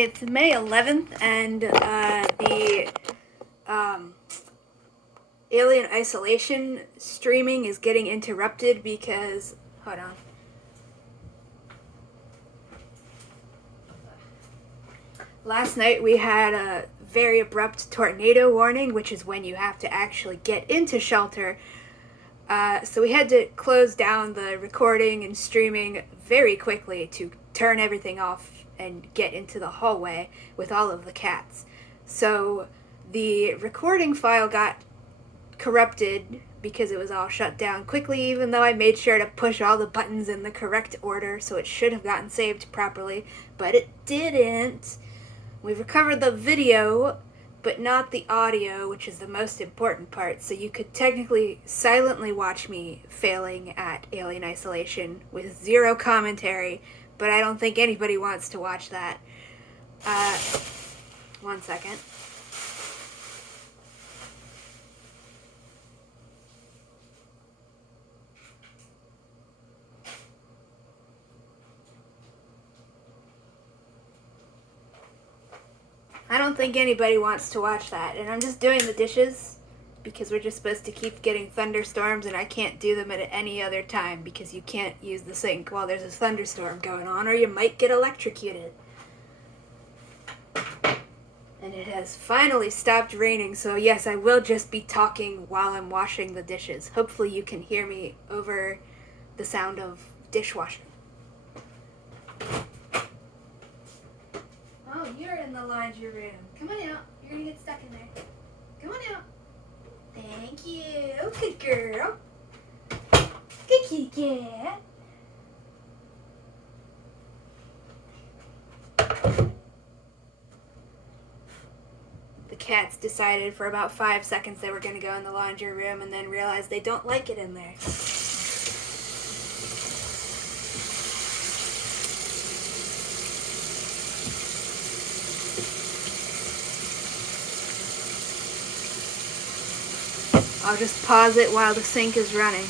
It's May 11th, and the Alien Isolation streaming is getting interrupted because... Hold on. Last night we had a very abrupt tornado warning, which is when you have to actually get into shelter. So we had to close down the recording and streaming very quickly to turn everything off and get into the hallway with all of the cats. So the recording file got corrupted because it was all shut down quickly, even though I made sure to push all the buttons in the correct order, so it should have gotten saved properly, but it didn't. We've recovered the video, but not the audio, which is the most important part, so you could technically silently watch me failing at Alien Isolation with zero commentary, but I don't think anybody wants to watch that. 1 second. I don't think anybody wants to watch that, and I'm just doing the dishes because we're just supposed to keep getting thunderstorms, and I can't do them at any other time because you can't use the sink while there's a thunderstorm going on, or you might get electrocuted. And it has finally stopped raining, so yes, I will just be talking while I'm washing the dishes. Hopefully you can hear me over the sound of dishwashing. Oh, you're in the laundry room. Come on out. You're gonna get stuck in there. Come on out. Thank you. Good girl. Good kitty cat. The cats decided for about 5 seconds they were gonna go in the laundry room and then realized they don't like it in there. I'll just pause it while the sink is running.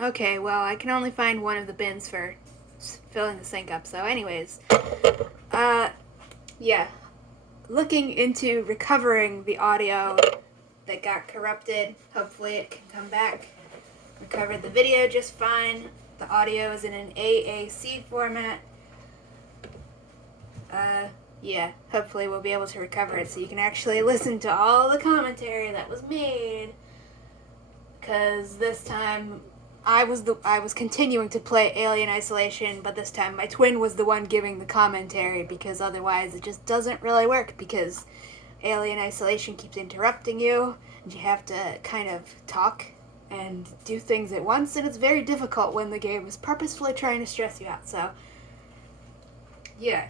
Okay, well, I can only find one of the bins for filling the sink up, so anyways. Yeah. Looking into recovering the audio that got corrupted. Hopefully it can come back. Recovered the video just fine. The audio is in an AAC format. Yeah, hopefully we'll be able to recover it so you can actually listen to all the commentary that was made. Because this time I was continuing to play Alien Isolation, but this time my twin was the one giving the commentary because otherwise it just doesn't really work because Alien Isolation keeps interrupting you and you have to kind of talk and do things at once, and it's very difficult when the game is purposefully trying to stress you out. So yeah.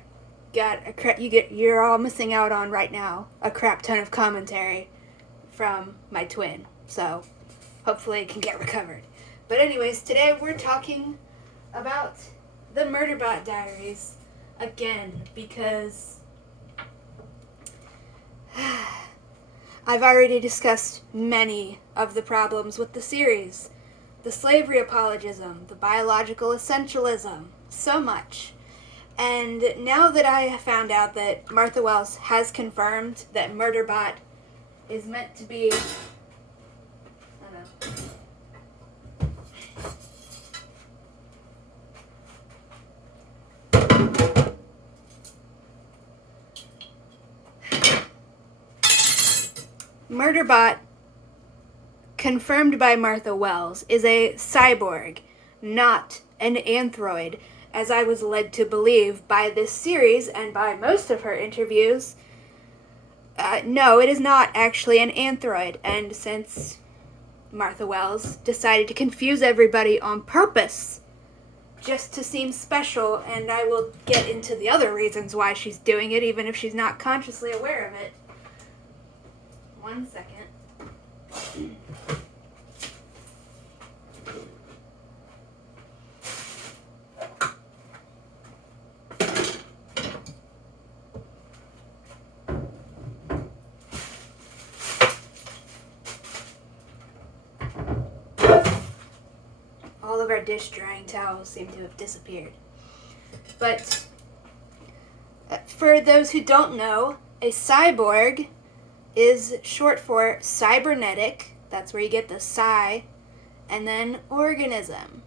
You're all missing out on right now a crap ton of commentary from my twin, so hopefully it can get recovered. But anyways, today we're talking about the Murderbot Diaries again because I've already discussed many of the problems with the series. The slavery apologism, the biological essentialism, so much. And now that I have found out that Martha Wells has confirmed that Murderbot is meant to be... Murderbot, confirmed by Martha Wells, is a cyborg, not an android, as I was led to believe by this series and by most of her interviews. No, it is not actually an android, and since Martha Wells decided to confuse everybody on purpose, just to seem special, and I will get into the other reasons why she's doing it, even if she's not consciously aware of it. 1 second. All of our dish drying towels seem to have disappeared. But For those who don't know, a cyborg is short for cybernetic. That's where you get the psi. And then organism.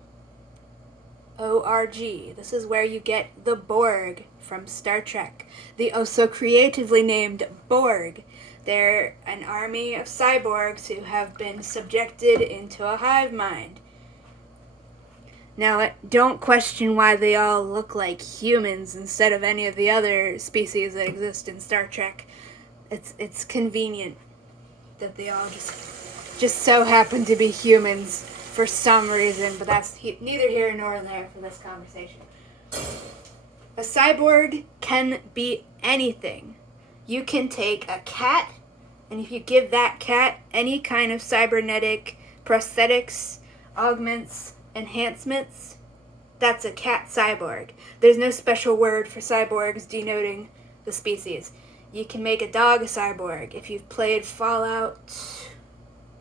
O-R-G. This is where you get the Borg from Star Trek. The oh so creatively named Borg. They're an army of cyborgs who have been subjected into a hive mind. Now, don't question why they all look like humans instead of any of the other species that exist in Star Trek. It's convenient that they all just so happen to be humans for some reason, but that's neither here nor there for this conversation. A cyborg can be anything. You can take a cat, and if you give that cat any kind of cybernetic prosthetics, augments, enhancements, that's a cat cyborg. There's no special word for cyborgs denoting the species. You can make a dog a cyborg. If you've played Fallout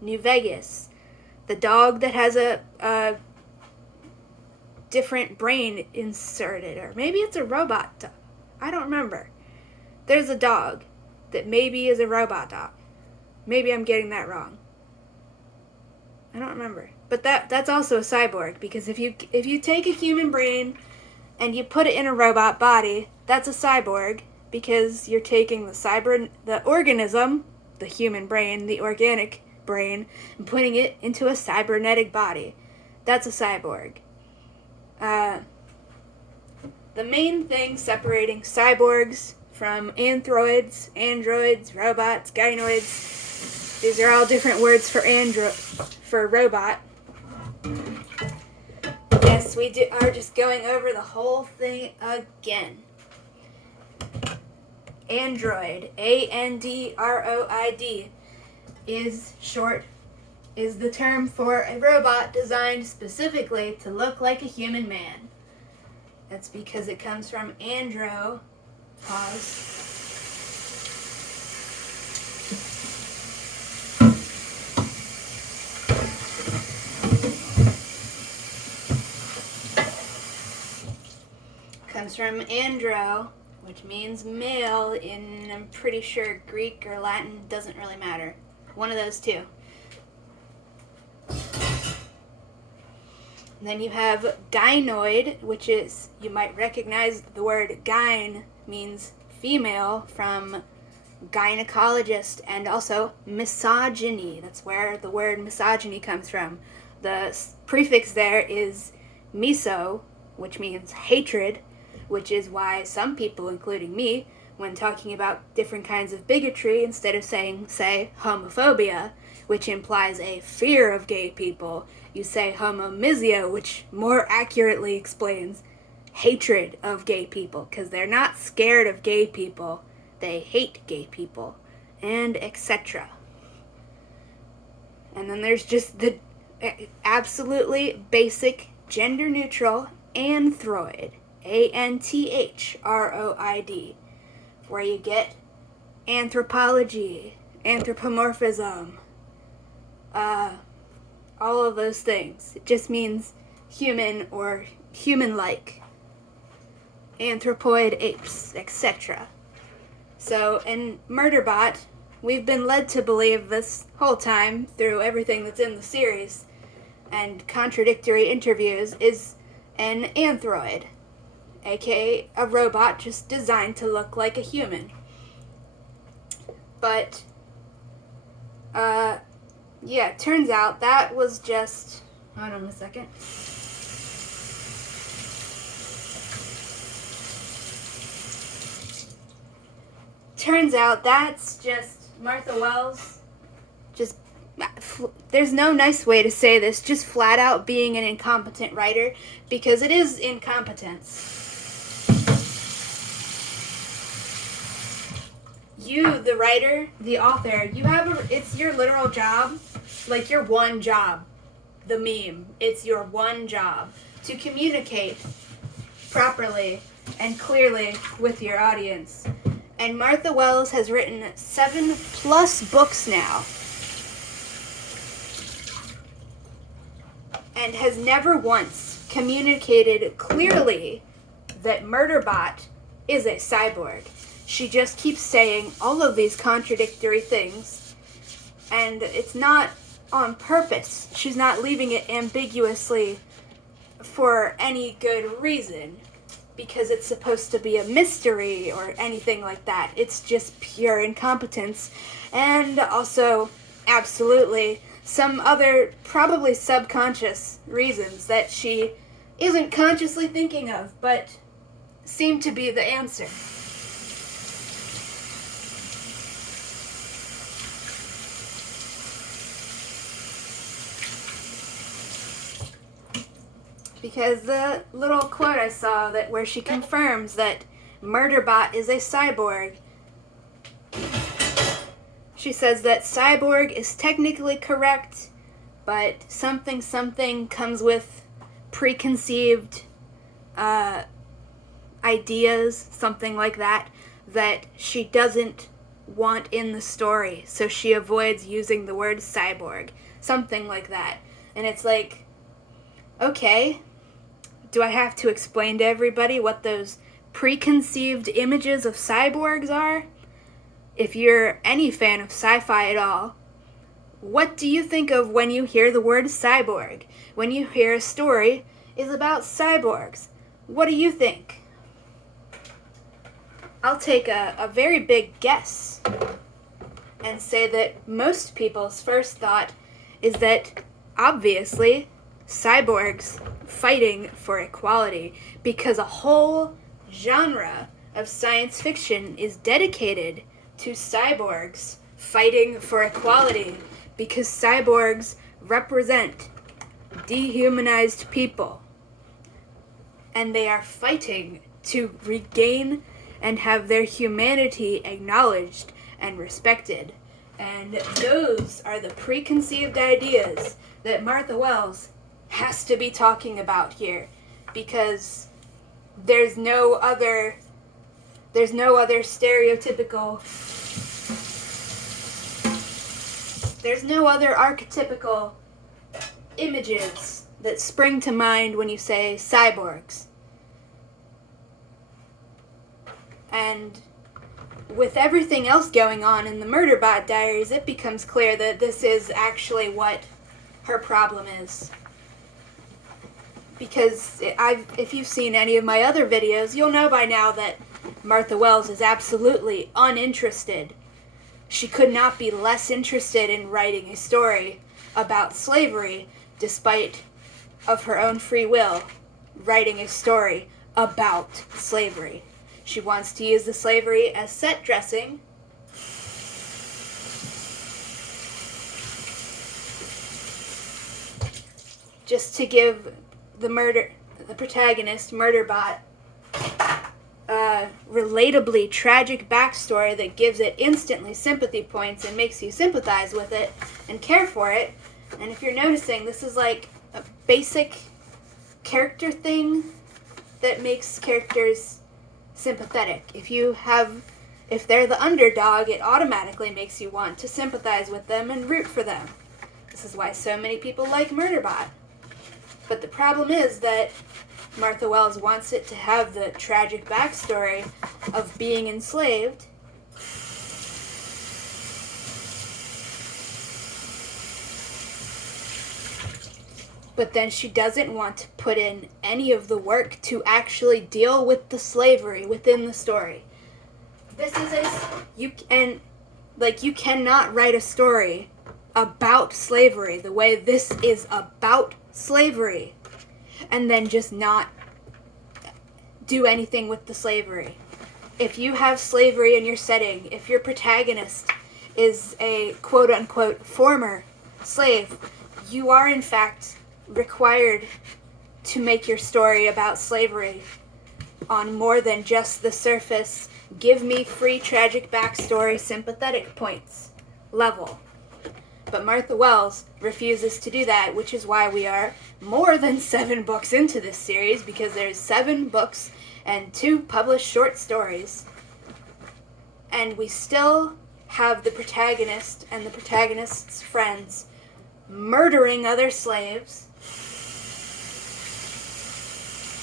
New Vegas, the dog that has a different brain inserted, or maybe it's a robot dog. I don't remember. There's a dog that maybe is a robot dog. Maybe I'm getting that wrong. I don't remember. But that's also a cyborg, because if you take a human brain and you put it in a robot body, that's a cyborg, because you're taking the organism, the human brain, the organic brain, and putting it into a cybernetic body. That's a cyborg. The main thing separating cyborgs from androids, robots, gynoids, these are all different words for robot. Yes, we are just going over the whole thing again. Android, A-N-D-R-O-I-D, is the term for a robot designed specifically to look like a human man. That's because it comes from andro, pause, comes from andro, which means male in, I'm pretty sure, Greek or Latin, doesn't really matter. One of those two. And then you have gynoid, which is, you might recognize the word gyne means female from gynecologist, and also misogyny. That's where the word misogyny comes from. The prefix there is miso, which means hatred, which is why some people, including me, when talking about different kinds of bigotry, instead of saying, say, homophobia, which implies a fear of gay people, you say homomizio, which more accurately explains hatred of gay people, because they're not scared of gay people, they hate gay people, and etc. And then there's just the absolutely basic gender-neutral anthroid, A-N-T-H-R-O-I-D, where you get anthropology, anthropomorphism, all of those things. It just means human or human-like. Anthropoid apes, etc. So, in Murderbot, we've been led to believe this whole time, through everything that's in the series and contradictory interviews, is an anthroid, aka a robot just designed to look like a human. But, yeah, turns out that was just... Hold on a second. Turns out that's just Martha Wells, just... There's no nice way to say this, just flat out being an incompetent writer, because it is incompetence. You, the writer, the author, it's your literal job, like your one job, the meme. It's your one job to communicate properly and clearly with your audience. And Martha Wells has written 7+ books now, and has never once communicated clearly that Murderbot is a cyborg. She just keeps saying all of these contradictory things, and it's not on purpose. She's not leaving it ambiguously for any good reason, because it's supposed to be a mystery or anything like that. It's just pure incompetence, and also, absolutely, some other, probably subconscious reasons that she isn't consciously thinking of, but seem to be the answer. Because the little quote I saw that where she confirms that Murderbot is a cyborg, she says that cyborg is technically correct, but something comes with preconceived ideas, something like that she doesn't want in the story, so she avoids using the word cyborg, something like that. And it's like, okay, do I have to explain to everybody what those preconceived images of cyborgs are? If you're any fan of sci-fi at all, what do you think of when you hear the word cyborg? When you hear a story is about cyborgs, what do you think? I'll take a very big guess and say that most people's first thought is that, obviously, cyborgs fighting for equality, because a whole genre of science fiction is dedicated to cyborgs fighting for equality, because cyborgs represent dehumanized people, and they are fighting to regain and have their humanity acknowledged and respected. And those are the preconceived ideas that Martha Wells has to be talking about here, because there's no other archetypical images that spring to mind when you say cyborgs. And with everything else going on in the Murderbot Diaries, it becomes clear that this is actually what her problem is. Because if you've seen any of my other videos, you'll know by now that Martha Wells is absolutely uninterested. She could not be less interested in writing a story about slavery, despite of her own free will, writing a story about slavery. She wants to use the slavery as set dressing. Just to give the protagonist, Murderbot, a relatably tragic backstory that gives it instantly sympathy points and makes you sympathize with it and care for it. And if you're noticing, this is like a basic character thing that makes characters sympathetic. If they're the underdog, it automatically makes you want to sympathize with them and root for them. This is why so many people like Murderbot. But the problem is that Martha Wells wants it to have the tragic backstory of being enslaved. But then she doesn't want to put in any of the work to actually deal with the slavery within the story. You cannot write a story about slavery the way this is about slavery and then just not do anything with the slavery. If you have slavery in your setting, if your protagonist is a quote-unquote former slave, you are in fact required to make your story about slavery on more than just the surface, give me free tragic backstory sympathetic points level. But Martha Wells refuses to do that, which is why we are more than 7 books into this series, because there's 7 books and 2 published short stories. And we still have the protagonist and the protagonist's friends murdering other slaves.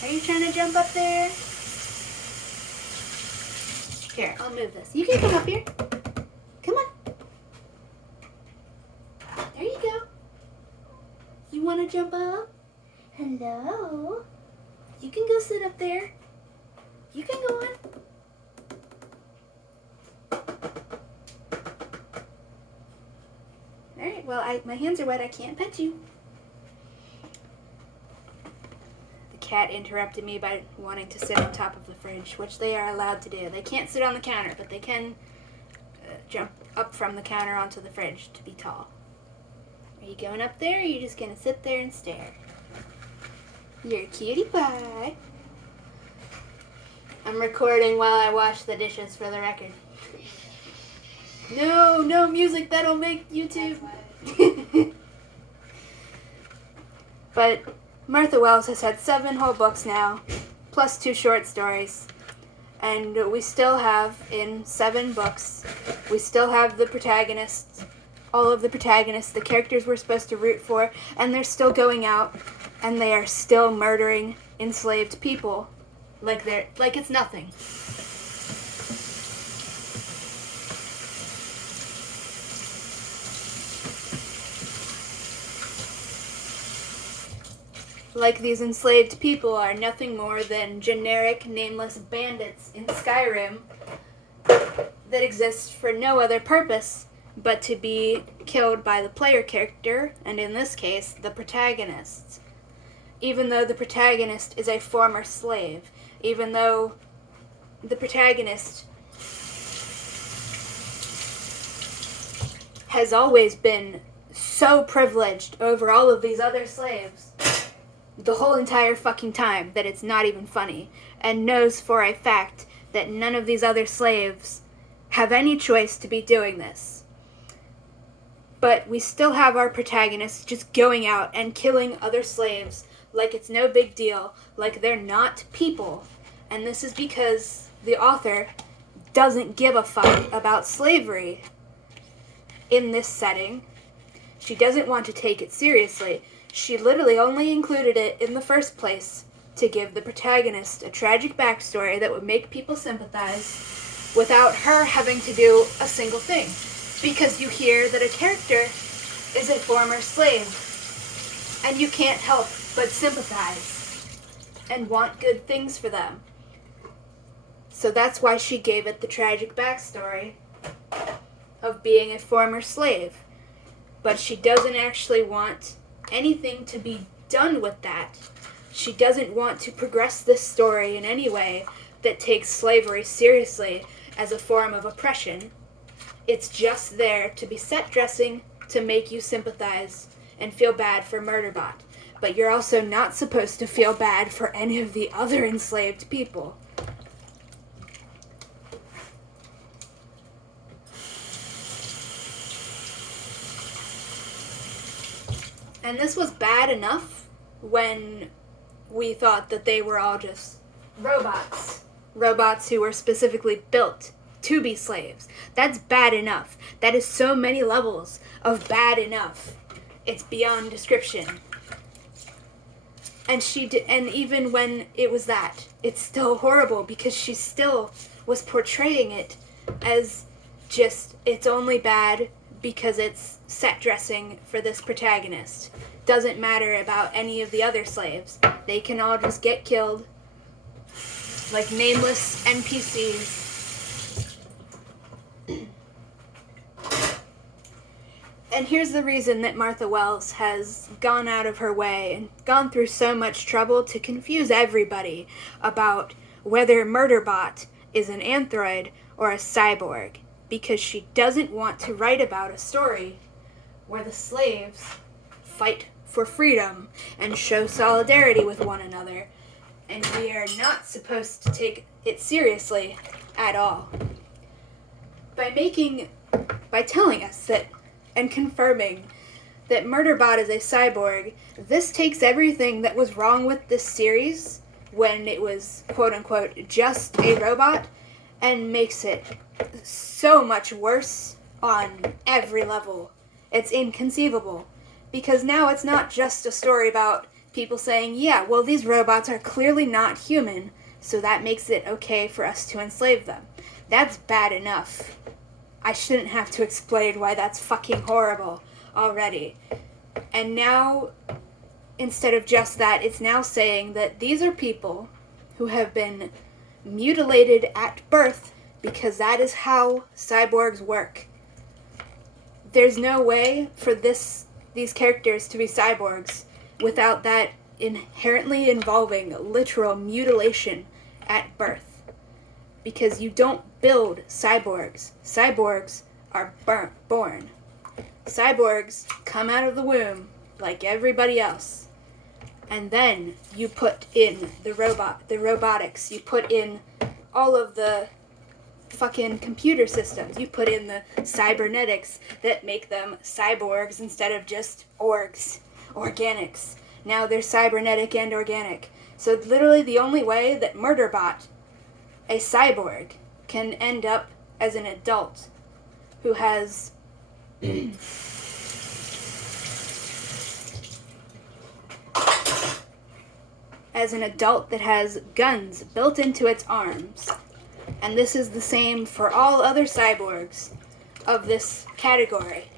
Are you trying to jump up there? Here, I'll move this. You can come up here. Come on. There you go. You want to jump up? Hello? You can go sit up there. You can go on. Alright, well, my hands are wet. I can't pet you. The cat interrupted me by wanting to sit on top of the fridge, which they are allowed to do. They can't sit on the counter, but they can jump up from the counter onto the fridge to be tall. Are you going up there, or are you just going to sit there and stare? You're a cutie pie. I'm recording while I wash the dishes for the record. No music, that'll make YouTube. But Martha Wells has had 7 whole books now, plus 2 short stories. And we still have, in 7 books, we still have the protagonists, all of the protagonists, the characters we're supposed to root for, and they're still going out, and they are still murdering enslaved people like it's nothing. Like these enslaved people are nothing more than generic, nameless bandits in Skyrim that exist for no other purpose but to be killed by the player character, and in this case, the protagonist. Even though the protagonist is a former slave, even though the protagonist has always been so privileged over all of these other slaves the whole entire fucking time that it's not even funny, and knows for a fact that none of these other slaves have any choice to be doing this. But we still have our protagonist just going out and killing other slaves like it's no big deal, like they're not people. And this is because the author doesn't give a fuck about slavery in this setting. She doesn't want to take it seriously. She literally only included it in the first place to give the protagonist a tragic backstory that would make people sympathize without her having to do a single thing. Because you hear that a character is a former slave, and you can't help but sympathize and want good things for them. So that's why she gave it the tragic backstory of being a former slave. But she doesn't actually want anything to be done with that. She doesn't want to progress this story in any way that takes slavery seriously as a form of oppression. It's just there to be set dressing to make you sympathize and feel bad for Murderbot. But you're also not supposed to feel bad for any of the other enslaved people. And this was bad enough when we thought that they were all just robots. Robots who were specifically built to be slaves. That's bad enough. That is so many levels of bad enough. It's beyond description. And and even when it was that, it's still horrible because she still was portraying it as just, it's only bad because it's set dressing for this protagonist. Doesn't matter about any of the other slaves. They can all just get killed like nameless NPCs. And here's the reason that Martha Wells has gone out of her way and gone through so much trouble to confuse everybody about whether Murderbot is an android or a cyborg, because she doesn't want to write about a story where the slaves fight for freedom and show solidarity with one another, and we are not supposed to take it seriously at all. By telling us that and confirming that Murderbot is a cyborg, this takes everything that was wrong with this series when it was quote-unquote just a robot and makes it so much worse on every level. It's inconceivable. Because now it's not just a story about people saying, yeah, well, these robots are clearly not human, so that makes it okay for us to enslave them. That's bad enough. I shouldn't have to explain why that's fucking horrible already. And now, instead of just that, it's now saying that these are people who have been mutilated at birth because that is how cyborgs work. There's no way for these characters to be cyborgs without that inherently involving literal mutilation at birth. Because you don't build cyborgs. Cyborgs are born. Cyborgs come out of the womb like everybody else. And then you put in the robotics. You put in all of the fucking computer systems. You put in the cybernetics that make them cyborgs instead of just organics. Now they're cybernetic and organic. So literally the only way that Murderbot, a cyborg, can end up as an adult who has as an adult that has guns built into its arms. And this is the same for all other cyborgs of this category.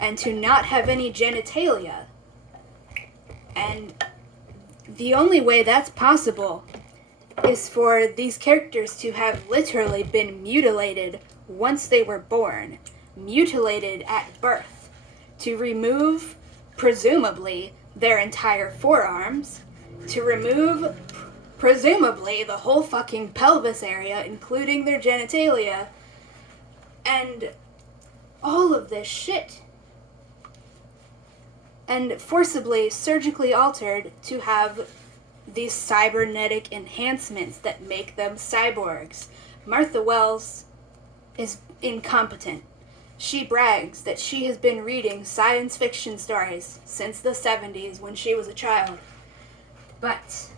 And to not have any genitalia. And the only way that's possible is for these characters to have literally been mutilated once they were born. Mutilated at birth. To remove, presumably, their entire forearms. To remove, presumably, the whole fucking pelvis area, including their genitalia. And all of this shit. And forcibly, surgically altered to have these cybernetic enhancements that make them cyborgs. Martha Wells is incompetent. She brags that she has been reading science fiction stories since the 70s when she was a child. But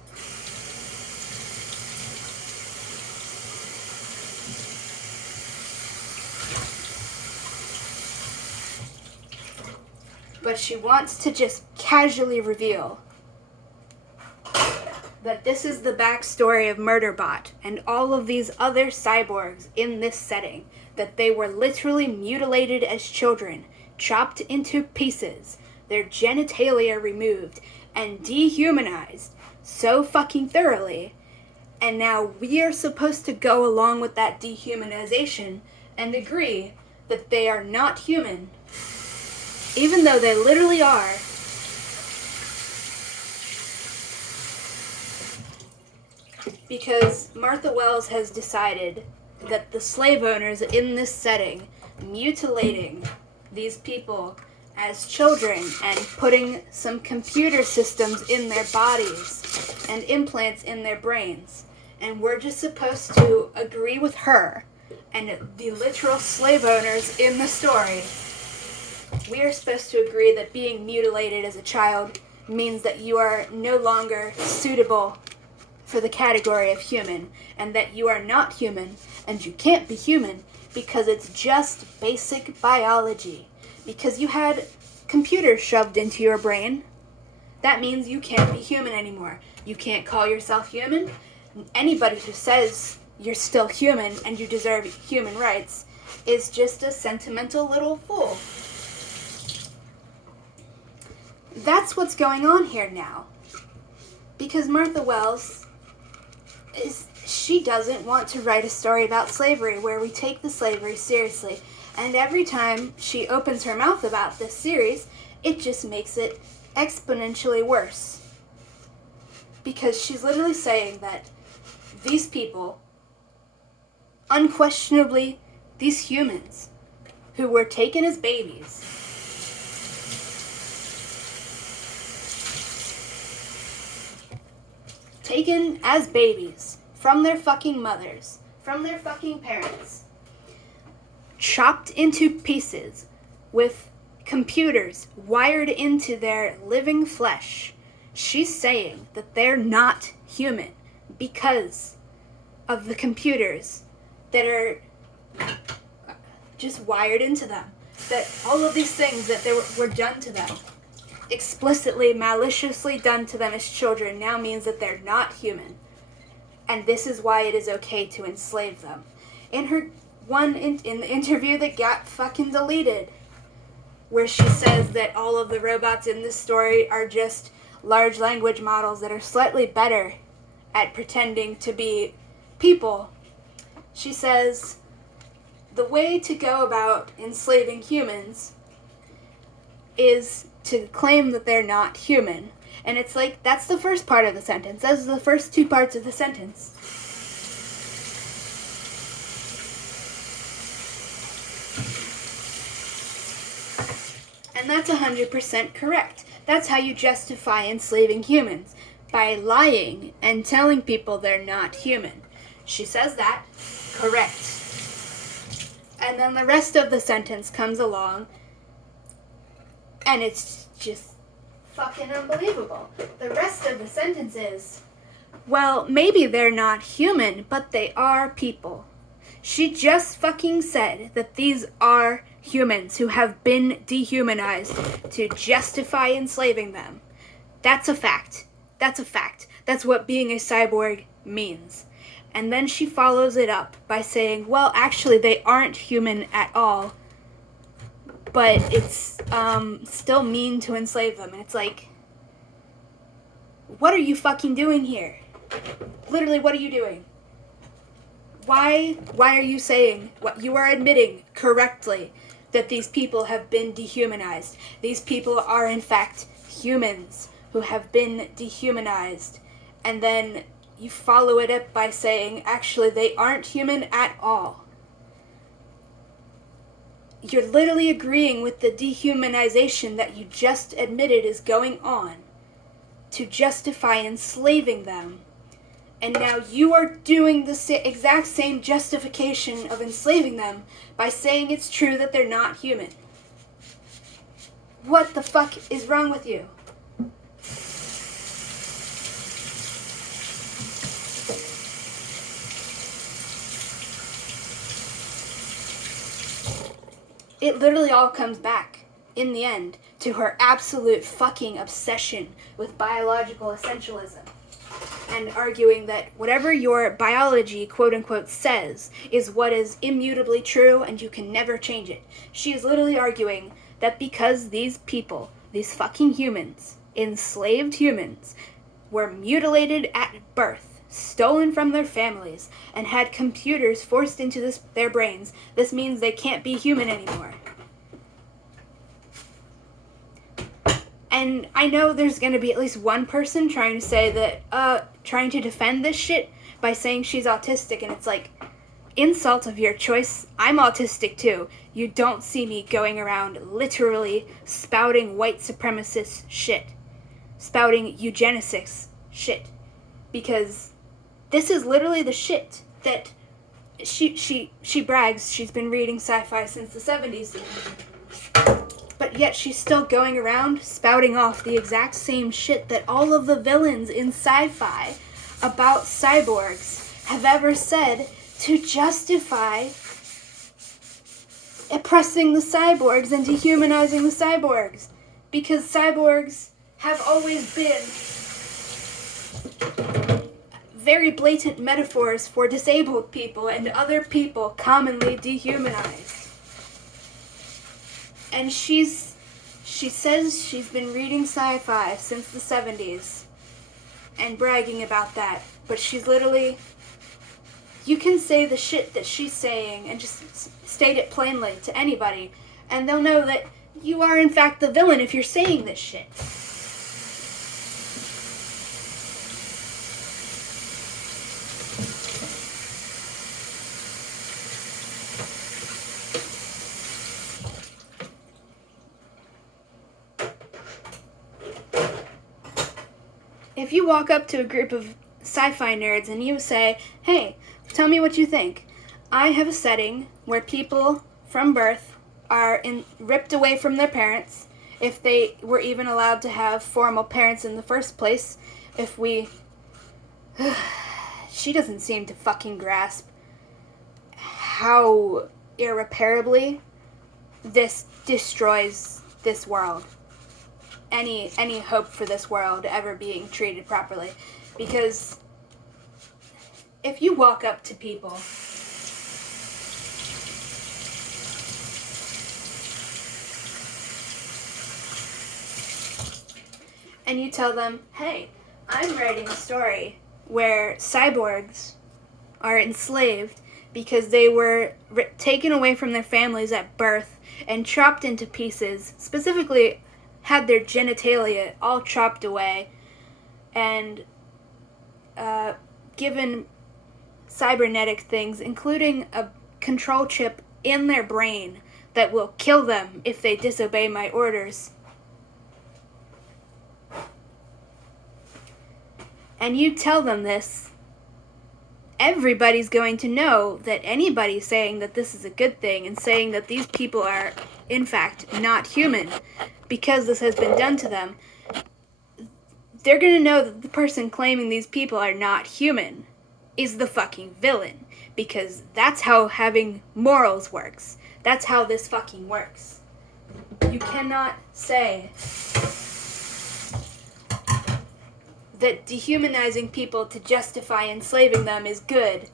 she wants to just casually reveal that this is the backstory of Murderbot and all of these other cyborgs in this setting, that they were literally mutilated as children, chopped into pieces, their genitalia removed, and dehumanized so fucking thoroughly, and now we are supposed to go along with that dehumanization and agree that they are not human, even though they literally are. Because Martha Wells has decided that the slave owners in this setting, mutilating these people as children and putting some computer systems in their bodies and implants in their brains, and we're just supposed to agree with her and the literal slave owners in the story. We are supposed to agree that being mutilated as a child means that you are no longer suitable for the category of human, and that you are not human, and you can't be human because it's just basic biology. Because you had computers shoved into your brain, that means you can't be human anymore. You can't call yourself human. Anybody who says you're still human and you deserve human rights is just a sentimental little fool. That's what's going on here now. Because Martha Wells she doesn't want to write a story about slavery where we take the slavery seriously. And every time she opens her mouth about this series, it just makes it exponentially worse. Because she's literally saying that these people, unquestionably, these humans who were taken as babies, taken as babies from their fucking mothers, from their fucking parents, chopped into pieces with computers wired into their living flesh. She's saying that they're not human because of the computers that are just wired into them. That all of these things that were done to them, explicitly, maliciously done to them as children, now means that they're not human. And this is why it is okay to enslave them. in her in the interview that got fucking deleted, where she says that all of the robots in this story are just large language models that are slightly better at pretending to be people. She says, the way to go about enslaving humans is to claim that they're not human. And it's like, that's the first part of the sentence. Those are the first two parts of the sentence. And that's 100% correct. That's how you justify enslaving humans. By lying and telling people they're not human. She says that. Correct. And then the rest of the sentence comes along, and it's just fucking unbelievable. The rest of the sentence is, well, maybe they're not human, but they are people. She just fucking said that these are humans who have been dehumanized to justify enslaving them. That's a fact. That's a fact. That's what being a cyborg means. And then she follows it up by saying, well, actually, they aren't human at all, but it's still mean to enslave them. And it's like, what are you fucking doing here? Literally, what are you doing? Why are you saying what you are admitting correctly that these people have been dehumanized? These people are, in fact, humans who have been dehumanized. And then you follow it up by saying, actually, they aren't human at all. You're literally agreeing with the dehumanization that you just admitted is going on to justify enslaving them. And now you are doing the exact same justification of enslaving them by saying it's true that they're not human. What the fuck is wrong with you? It literally all comes back, in the end, to her absolute fucking obsession with biological essentialism. And arguing that whatever your biology, quote-unquote, says is what is immutably true and you can never change it. She is literally arguing that because these people, these fucking humans, enslaved humans, were mutilated at birth, stolen from their families, and had computers forced into their brains, this means they can't be human anymore. And I know there's going to be at least one person trying to say that, trying to defend this shit by saying she's autistic, and it's like, insult of your choice. I'm autistic too. You don't see me going around literally spouting white supremacist shit. Spouting eugenicists shit. Because this is literally the shit that she brags she's been reading sci-fi since the 70s. But yet she's still going around spouting off the exact same shit that all of the villains in sci-fi about cyborgs have ever said to justify oppressing the cyborgs and dehumanizing the cyborgs. Because cyborgs have always been very blatant metaphors for disabled people and other people commonly dehumanized. And she says she's been reading sci-fi since the 70s and bragging about that. But she's literally, you can say the shit that she's saying and just state it plainly to anybody, and they'll know that you are in fact the villain if you're saying this shit. If you walk up to a group of sci-fi nerds and you say, hey, tell me what you think. I have a setting where people from birth are ripped away from their parents, if they were even allowed to have formal parents in the first place, she doesn't seem to fucking grasp how irreparably this destroys this world. Any hope for this world ever being treated properly. Because if you walk up to people and you tell them, hey, I'm writing a story where cyborgs are enslaved because they were taken away from their families at birth and chopped into pieces, specifically had their genitalia all chopped away and given cybernetic things, including a control chip in their brain that will kill them if they disobey my orders. And you tell them this, everybody's going to know that anybody saying that this is a good thing and saying that these people are, in fact, not human because this has been done to them, they're going to know that the person claiming these people are not human is the fucking villain, because that's how having morals works. That's how this fucking works. You cannot say that dehumanizing people to justify enslaving them is good,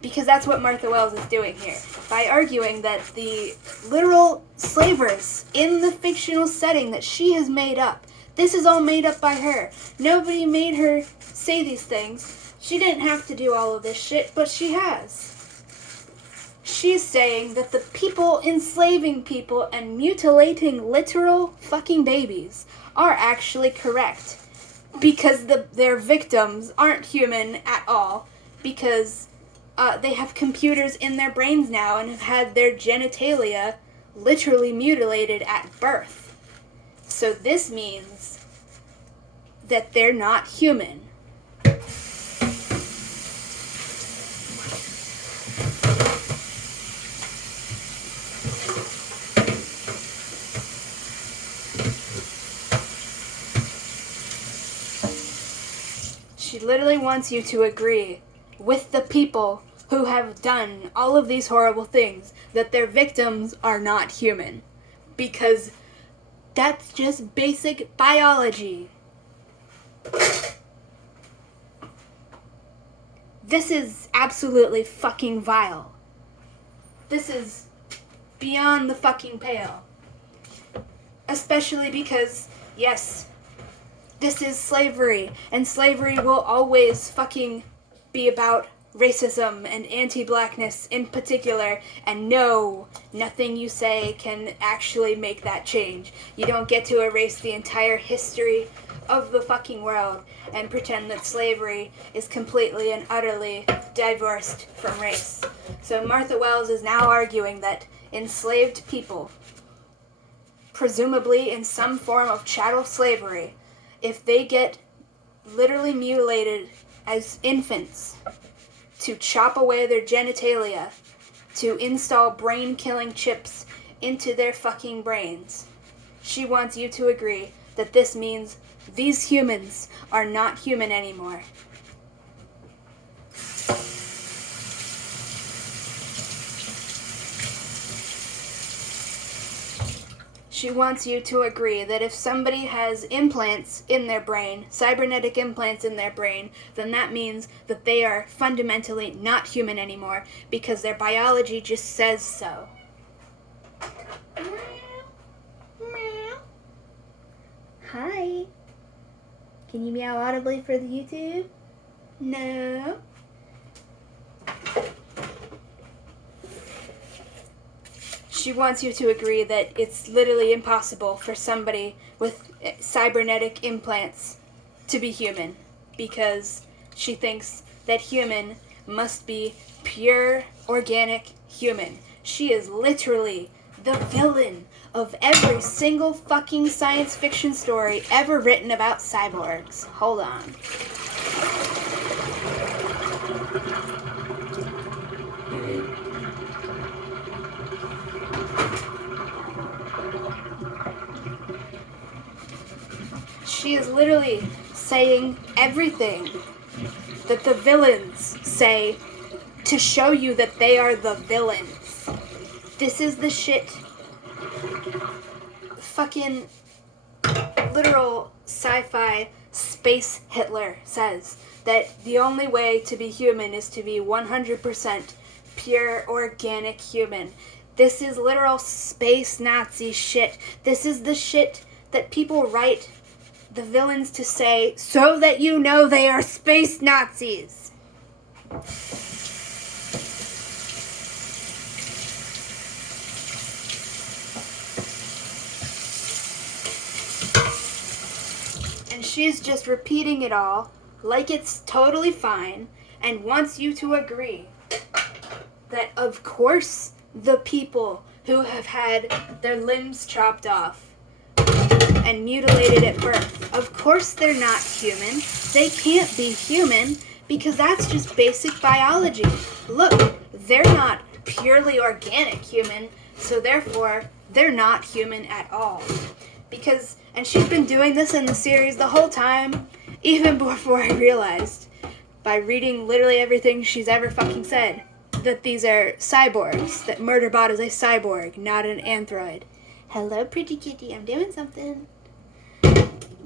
because that's what Martha Wells is doing here, by arguing that the literal slavers in the fictional setting that she has made up, this is all made up by her. Nobody made her say these things. She didn't have to do all of this shit, but she has. She's saying that the people enslaving people and mutilating literal fucking babies are actually correct, because their victims aren't human at all, because they have computers in their brains now and have had their genitalia literally mutilated at birth. So this means that they're not human. She literally wants you to agree with the people who have done all of these horrible things that their victims are not human. Because that's just basic biology. This is absolutely fucking vile. This is beyond the fucking pale. Especially because, yes, this is slavery, and slavery will always fucking be about racism and anti-blackness in particular, and no, nothing you say can actually make that change. You don't get to erase the entire history of the fucking world and pretend that slavery is completely and utterly divorced from race. So Martha Wells is now arguing that enslaved people, presumably in some form of chattel slavery, if they get literally mutilated as infants to chop away their genitalia, to install brain-killing chips into their fucking brains, she wants you to agree that this means these humans are not human anymore. She wants you to agree that if somebody has implants in their brain, cybernetic implants in their brain, then that means that they are fundamentally not human anymore, because their biology just says so. Hi. Can you meow audibly for the YouTube? No. She wants you to agree that it's literally impossible for somebody with cybernetic implants to be human, because she thinks that human must be pure, organic human. She is literally the villain of every single fucking science fiction story ever written about cyborgs. Hold on. She is literally saying everything that the villains say to show you that they are the villains. This is the shit fucking literal sci-fi space Hitler says, that the only way to be human is to be 100% pure organic human. This is literal space Nazi shit. This is the shit that people write the villains to say, so that you know they are space Nazis. And she's just repeating it all like it's totally fine and wants you to agree that, of course, the people who have had their limbs chopped off and mutilated at birth, of course they're not human. They can't be human because that's just basic biology. Look, they're not purely organic human, so therefore they're not human at all. Because, and she's been doing this in the series the whole time, even before I realized, by reading literally everything she's ever fucking said, that these are cyborgs, that Murderbot is a cyborg, not an android. Hello, pretty kitty, I'm doing something.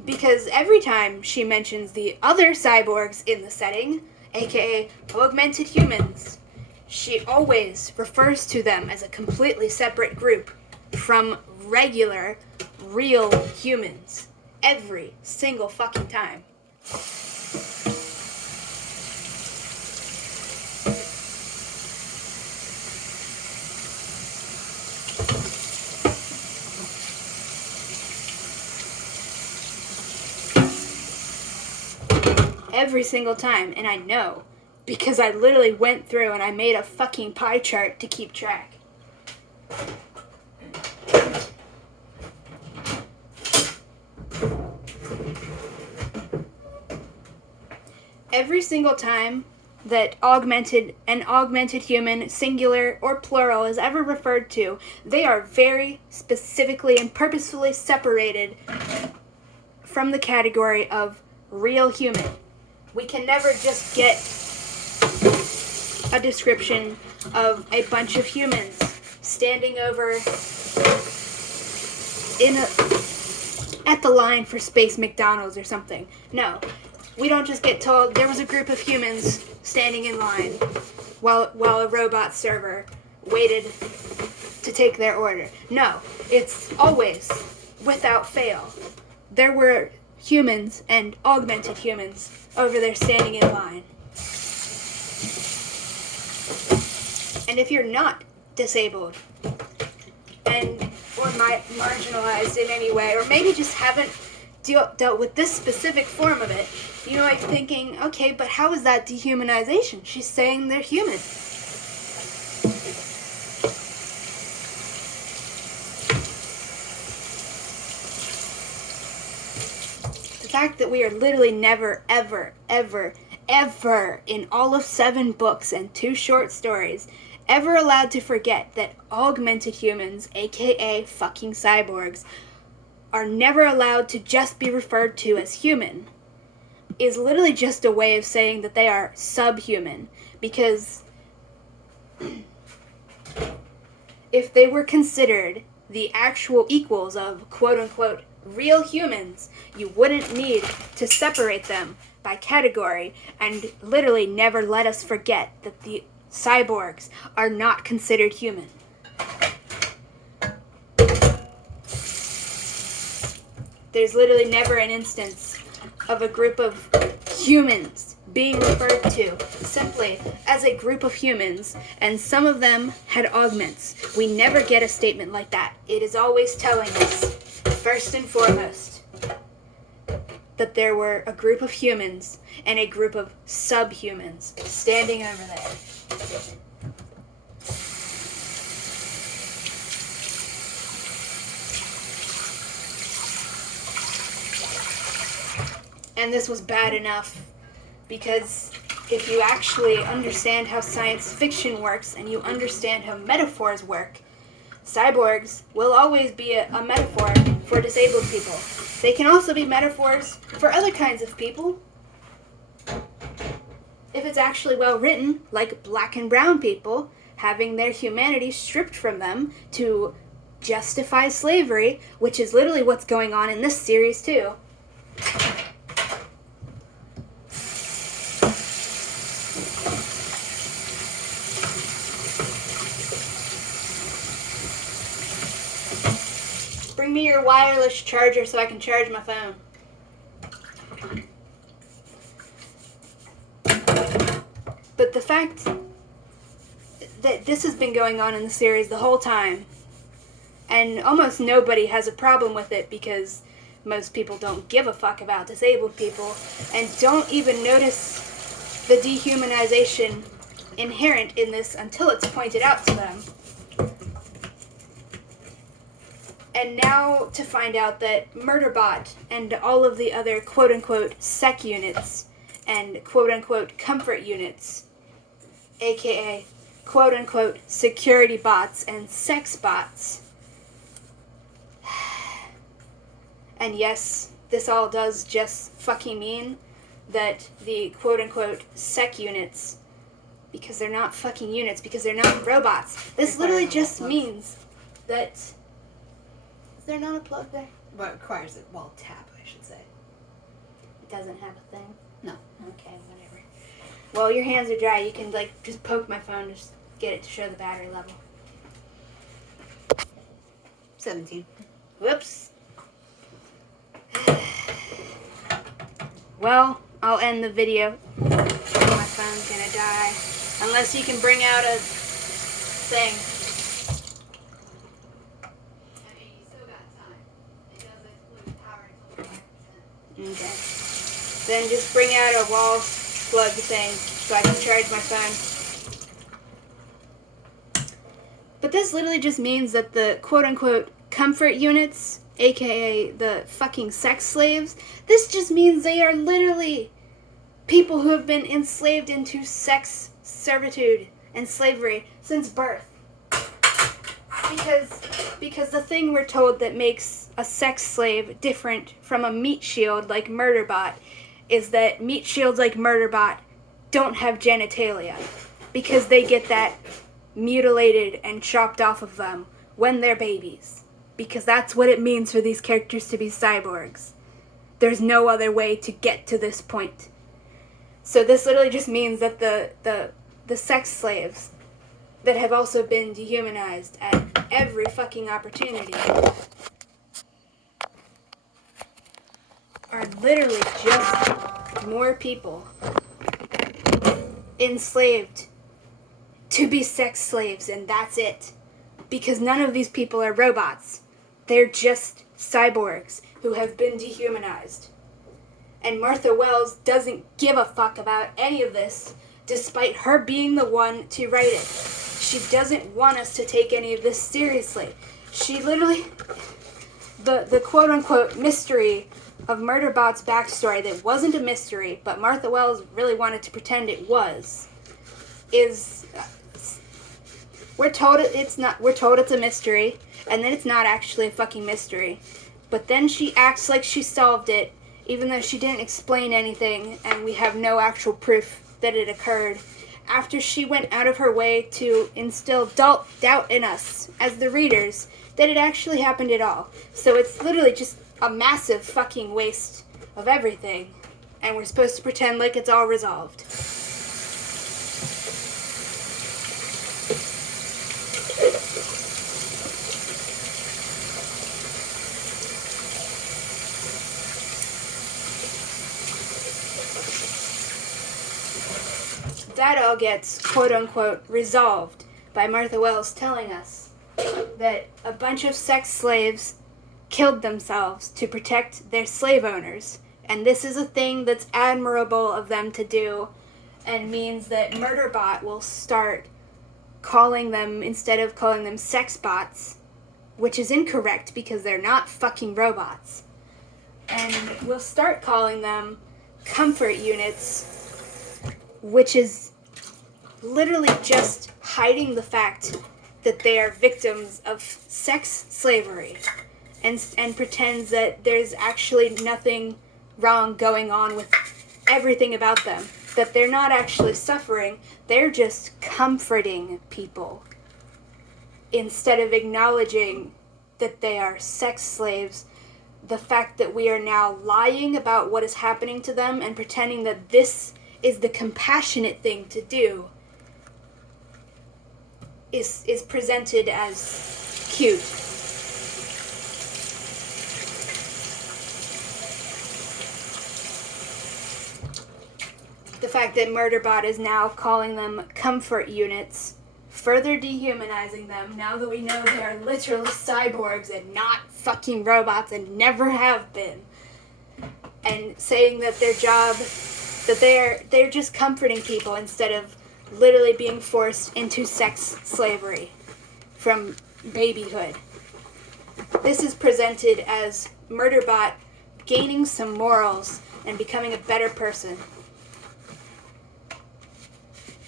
Because every time she mentions the other cyborgs in the setting, aka augmented humans, she always refers to them as a completely separate group from regular, real humans. Every single fucking time. Every single time, and I know, because I literally went through and I made a fucking pie chart to keep track. Every single time that an augmented human, singular or plural, is ever referred to, they are very specifically and purposefully separated from the category of real human. We can never just get a description of a bunch of humans standing over at the line for Space McDonald's or something. No, we don't just get told there was a group of humans standing in line while a robot server waited to take their order. No, it's always, without fail, there were humans and augmented humans over there standing in line. And if you're not disabled or marginalized in any way, or maybe just haven't dealt with this specific form of it, you might be thinking, okay, but how is that dehumanization? She's saying they're human. The fact that we are literally never, ever, ever, ever in all of 7 books and 2 short stories ever allowed to forget that augmented humans, aka fucking cyborgs, are never allowed to just be referred to as human is literally just a way of saying that they are subhuman. Because if they were considered the actual equals of quote-unquote real humans, you wouldn't need to separate them by category and literally never let us forget that the cyborgs are not considered human. There's literally never an instance of a group of humans being referred to simply as a group of humans, and some of them had augments. We never get a statement like that. It is always telling us, first and foremost, that there were a group of humans and a group of subhumans standing over there. And this was bad enough because if you actually understand how science fiction works and you understand how metaphors work, cyborgs will always be a metaphor for disabled people. They can also be metaphors for other kinds of people. If it's actually well written, like black and brown people having their humanity stripped from them to justify slavery, which is literally what's going on in this series too. Bring me your wireless charger so I can charge my phone. the fact that this has been going on in the series the whole time, and almost nobody has a problem with it because most people don't give a fuck about disabled people and don't even notice the dehumanization inherent in this until it's pointed out to them. And now to find out that Murderbot and all of the other quote-unquote sec units and quote-unquote comfort units, aka quote-unquote security bots and sex bots. And yes, this all does just fucking mean that the quote-unquote sec units, because they're not fucking units, because they're not robots, this literally just means that... Is there not a plug there? Well, it requires a wall tap, I should say. It doesn't have a thing? No. Okay, whatever. Well, your hands are dry. You can, just poke my phone, just get it to show the battery level. 17. Whoops. Well, I'll end the video. My phone's gonna die. Unless you can bring out a thing. I mean, you still got time. It doesn't lose power until 5%. Okay. Then just bring out a wall plug thing so I can charge my phone. But this literally just means that the quote-unquote comfort units, aka the fucking sex slaves, this just means they are literally people who have been enslaved into sex servitude and slavery since birth. Because the thing we're told that makes a sex slave different from a meat shield like Murderbot is that meat shields like Murderbot don't have genitalia because they get that mutilated and chopped off of them when they're babies. Because that's what it means for these characters to be cyborgs. There's no other way to get to this point. So this literally just means that the sex slaves that have also been dehumanized at every fucking opportunity are literally just more people enslaved to be sex slaves, and that's it. Because none of these people are robots. They're just cyborgs who have been dehumanized. And Martha Wells doesn't give a fuck about any of this, despite her being the one to write it. She doesn't want us to take any of this seriously. She literally... The quote-unquote mystery of Murderbot's backstory that wasn't a mystery, but Martha Wells really wanted to pretend it was, is... We're told it's not. We're told it's a mystery, and then it's not actually a fucking mystery. But then she acts like she solved it, even though she didn't explain anything, and we have no actual proof that it occurred. After she went out of her way to instill doubt in us, as the readers, that it actually happened at all. So it's literally just a massive fucking waste of everything, and we're supposed to pretend like it's all resolved. That all gets, quote-unquote, resolved by Martha Wells telling us that a bunch of sex slaves killed themselves to protect their slave owners, and this is a thing that's admirable of them to do, and means that Murderbot will start calling them, instead of calling them sex bots, which is incorrect because they're not fucking robots, and we'll start calling them comfort units, which is literally just hiding the fact that they are victims of sex slavery, and pretends that there's actually nothing wrong going on with everything about them, that they're not actually suffering, they're just comforting people, instead of acknowledging that they are sex slaves. The fact that we are now lying about what is happening to them and pretending that this is the compassionate thing to do is presented as cute. The fact that Murderbot is now calling them comfort units, further dehumanizing them now that we know they are literally cyborgs and not fucking robots and never have been. And saying that their job, that they're just comforting people instead of literally being forced into sex slavery from babyhood. This is presented as Murderbot gaining some morals and becoming a better person.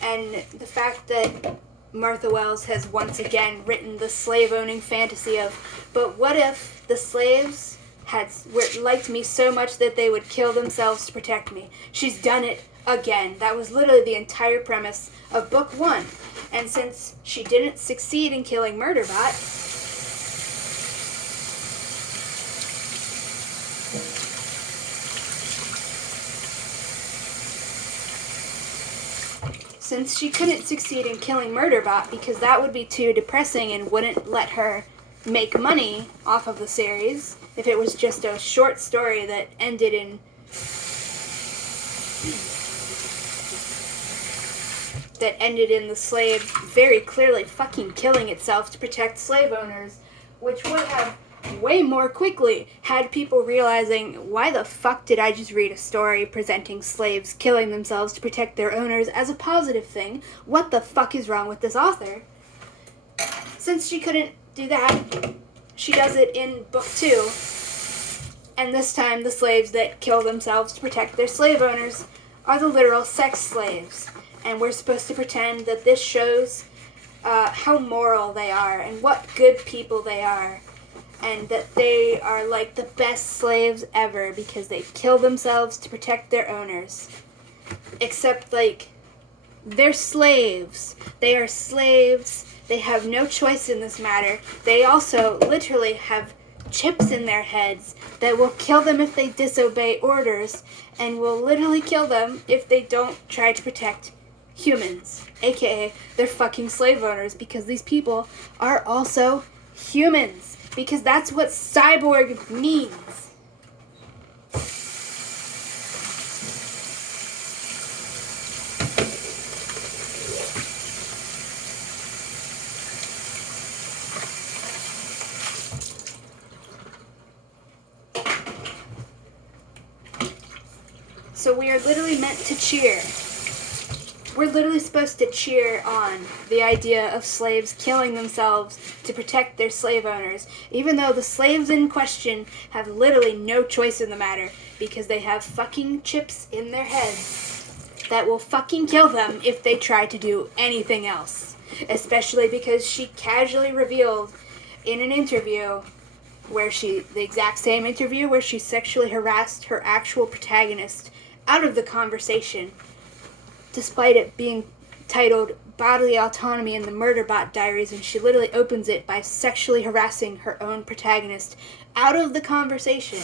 And the fact that Martha Wells has once again written the slave-owning fantasy of, but what if the slaves liked me so much that they would kill themselves to protect me? She's done it again. That was literally the entire premise of book 1. And since she didn't succeed in killing Murderbot, since she couldn't succeed in killing Murderbot because that would be too depressing and wouldn't let her make money off of the series if it was just a short story that ended in the slave very clearly fucking killing itself to protect slave owners, which would have way more quickly had people realizing, why the fuck did I just read a story presenting slaves killing themselves to protect their owners as a positive thing? What the fuck is wrong with this author? Since she couldn't do that, she does it in book 2. And this time the slaves that kill themselves to protect their slave owners are the literal sex slaves. And we're supposed to pretend that this shows how moral they are and what good people they are. And that they are like the best slaves ever because they kill themselves to protect their owners. Except, like, they're slaves. They are slaves. They have no choice in this matter. They also literally have chips in their heads that will kill them if they disobey orders and will literally kill them if they don't try to protect humans. AKA, they're fucking slave owners because these people are also humans. Because that's what cyborg means. So we are literally meant to cheer. We're literally supposed to cheer on the idea of slaves killing themselves to protect their slave owners, even though the slaves in question have literally no choice in the matter because they have fucking chips in their heads that will fucking kill them if they try to do anything else. Especially because she casually revealed in an interview the exact same interview where she sexually harassed her actual protagonist out of the conversation, despite it being titled Bodily Autonomy in the Murderbot Diaries, and she literally opens it by sexually harassing her own protagonist out of the conversation.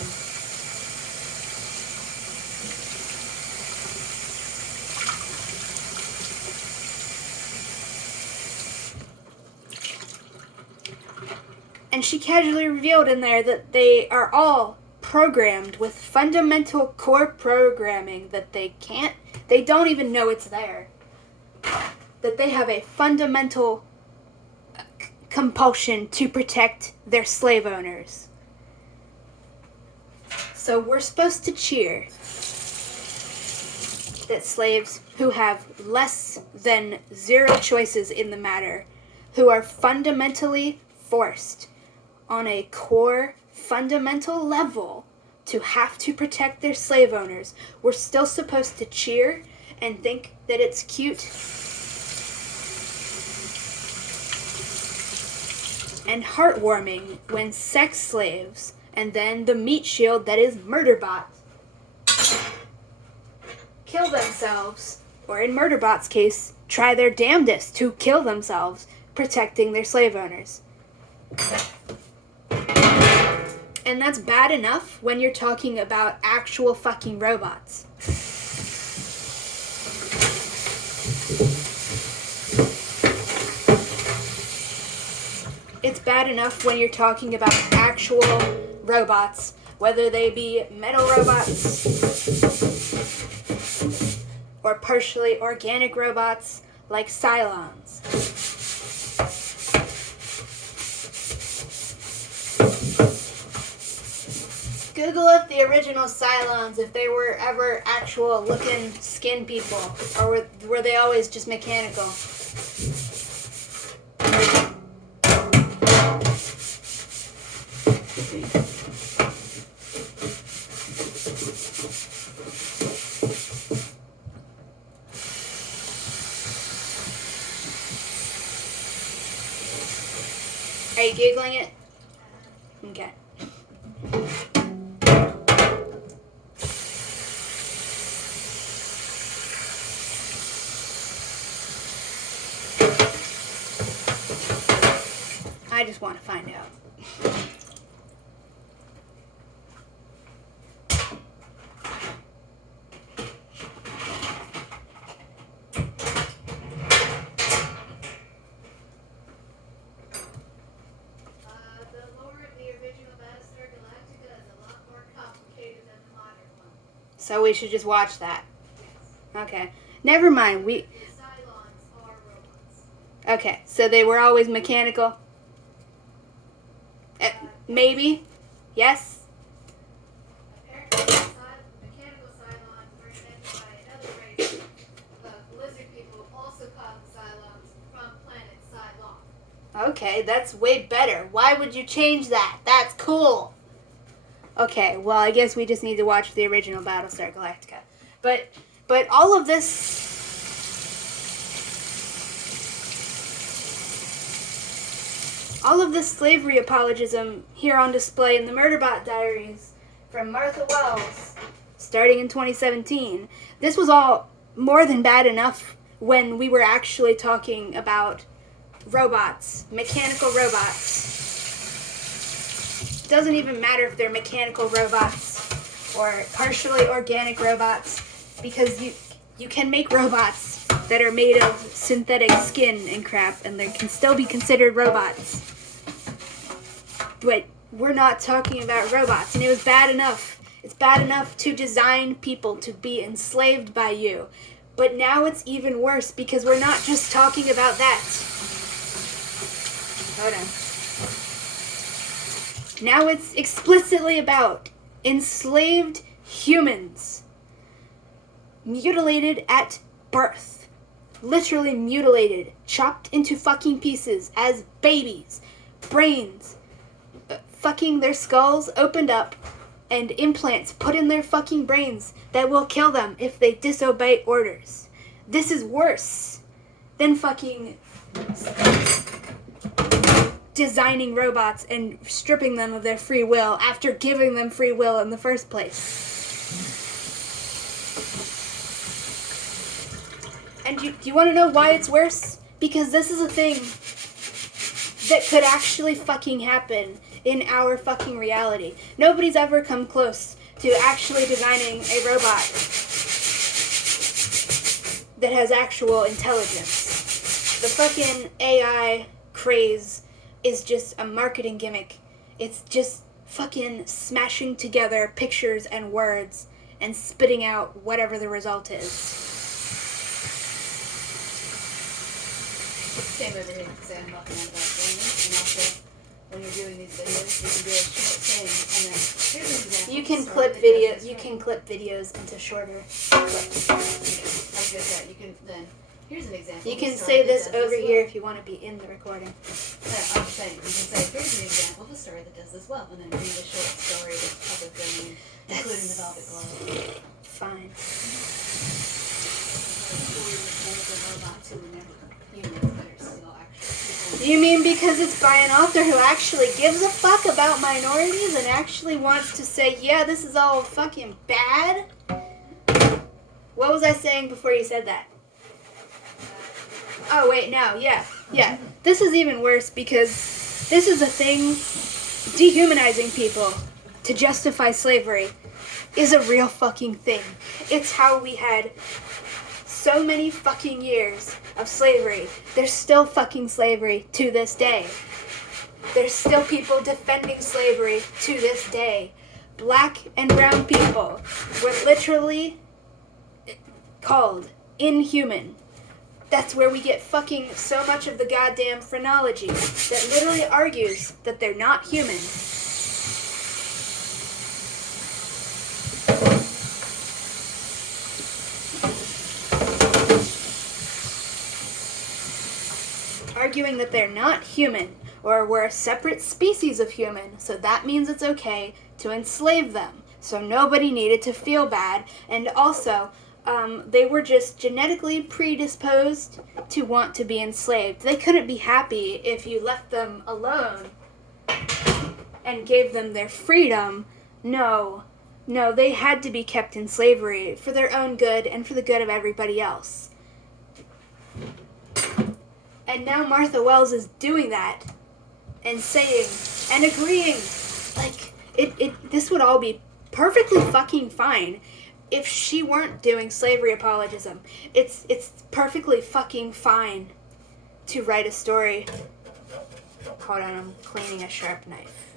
And she casually revealed in there that they are all programmed with fundamental core programming that they don't even know it's there. That they have a fundamental compulsion to protect their slave owners. So we're supposed to cheer that slaves who have less than 0 choices in the matter, who are fundamentally forced on a core fundamental level to have to protect their slave owners, we're still supposed to cheer and think that it's cute and heartwarming when sex slaves and then the meat shield that is Murderbot kill themselves, or in Murderbot's case, try their damnedest to kill themselves protecting their slave owners. And that's bad enough when you're talking about actual fucking robots. It's bad enough when you're talking about actual robots, whether they be metal robots or partially organic robots like Cylons. Google if the original Cylons, if they were ever actual looking skin people, or were they always just mechanical? Are you Googling it? Okay. I just want to find out. The lore of the original Battlestar Galactica is a lot more complicated than the modern one. So we should just watch that. Yes. Okay. Never mind. The Cylons are robots. Okay. So they were always mechanical. Maybe. Yes. Apparently, mechanical Cylons were invented by another race of lizard people, also called the Cylons, from planet Cylon. Okay, that's way better. Why would you change that? That's cool. Okay, well, I guess we just need to watch the original Battlestar Galactica. But all of this... All of this slavery apologism here on display in the Murderbot Diaries from Martha Wells, starting in 2017. This was all more than bad enough when we were actually talking about robots, mechanical robots. It doesn't even matter if they're mechanical robots or partially organic robots, because you can make robots that are made of synthetic skin and crap, and they can still be considered robots. But we're not talking about robots, and it was bad enough. It's bad enough to design people to be enslaved by you. But now it's even worse because we're not just talking about that. Hold on. Now it's explicitly about enslaved humans. Mutilated at birth. Literally mutilated. Chopped into fucking pieces as babies. Brains. Fucking their skulls opened up and implants put in their fucking brains that will kill them if they disobey orders. This is worse than fucking designing robots and stripping them of their free will after giving them free will in the first place. And do you want to know why it's worse? Because this is a thing that could actually fucking happen in our fucking reality. Nobody's ever come close to actually designing a robot that has actual intelligence. The fucking AI craze is just a marketing gimmick. It's just fucking smashing together pictures and words and spitting out whatever the result is. Came over here to say I'm talking about gaming, and also when you're doing these videos, you can do a short thing, and then here's an example. You can So clip it video. does You this can clip videos into shorter clips. I was gonna say you can then. Here's an example. You can of a say story that this does over well. here if you want to be in the recording. I'm just saying, you can say, here's an example of a story that does this well, and then read a short story that's public domain, including the Velvet Glove. Fine. You mean because it's by an author who actually gives a fuck about minorities and actually wants to say, yeah, this is all fucking bad? What was I saying before you said that? Oh, wait, no, yeah. This is even worse because this is a thing, dehumanizing people to justify slavery is a real fucking thing. It's how we had so many fucking years of slavery. There's still fucking slavery to this day. There's still people defending slavery to this day. Black and brown people were literally called Inhuman. That's where we get fucking so much of the goddamn phrenology that literally argues that they're not human. Arguing that they're not human, or we're a separate species of human, so that means it's okay to enslave them. So nobody needed to feel bad, and also, they were just genetically predisposed to want to be enslaved. They couldn't be happy if you left them alone and gave them their freedom. No, they had to be kept in slavery for their own good and for the good of everybody else. And now Martha Wells is doing that and saying and agreeing. Like, this would all be perfectly fucking fine if she weren't doing slavery apologism. It's perfectly fucking fine to write a story. Hold on, I'm cleaning a sharp knife.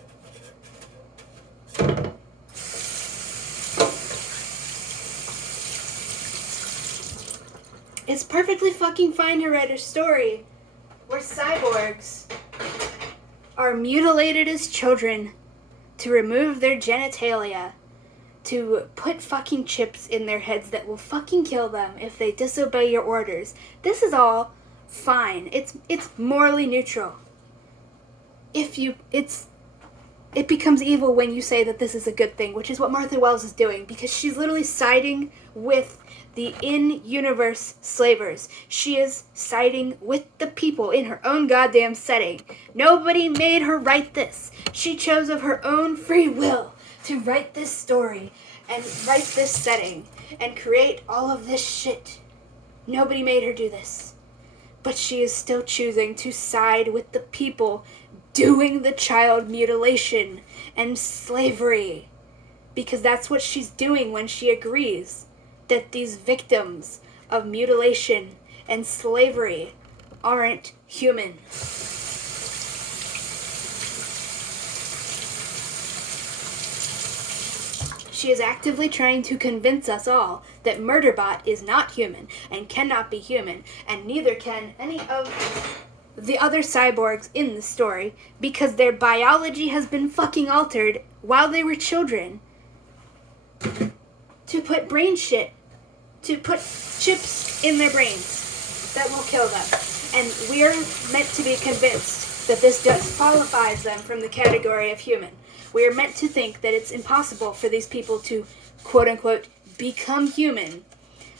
It's perfectly fucking fine to write a story where cyborgs are mutilated as children to remove their genitalia, to put fucking chips in their heads that will fucking kill them if they disobey your orders. This is all fine. It's morally neutral. It becomes evil when you say that this is a good thing, which is what Martha Wells is doing, because she's literally siding with the in-universe slavers. She is siding with the people in her own goddamn setting. Nobody made her write this. She chose of her own free will to write this story and write this setting and create all of this shit. Nobody made her do this. But she is still choosing to side with the people doing the child mutilation and slavery. Because that's what she's doing when she agrees that these victims of mutilation and slavery aren't human. She is actively trying to convince us all that Murderbot is not human and cannot be human, and neither can any of the other cyborgs in the story, because their biology has been fucking altered while they were children to put to put chips in their brains that will kill them. And we're meant to be convinced that this disqualifies them from the category of human. We are meant to think that it's impossible for these people to, quote-unquote, become human,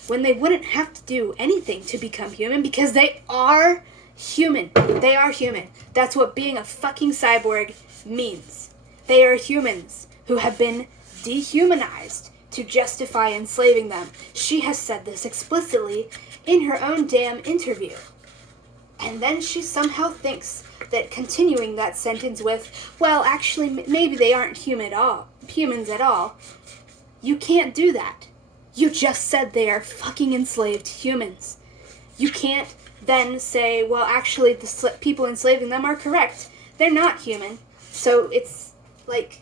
when they wouldn't have to do anything to become human, because they are human. They are human. That's what being a fucking cyborg means. They are humans who have been dehumanized to justify enslaving them. She has said this explicitly in her own damn interview. And then she somehow thinks that continuing that sentence with, well, actually, maybe they aren't humans at all. You can't do that. You just said they are fucking enslaved humans. You can't then say, well, actually, the people enslaving them are correct. They're not human. So it's like...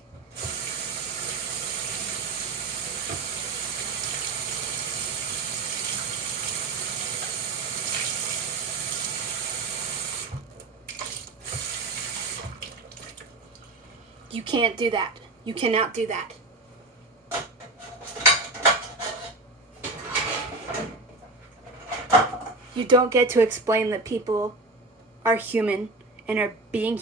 You can't do that. You cannot do that. You don't get to explain that people are human and are being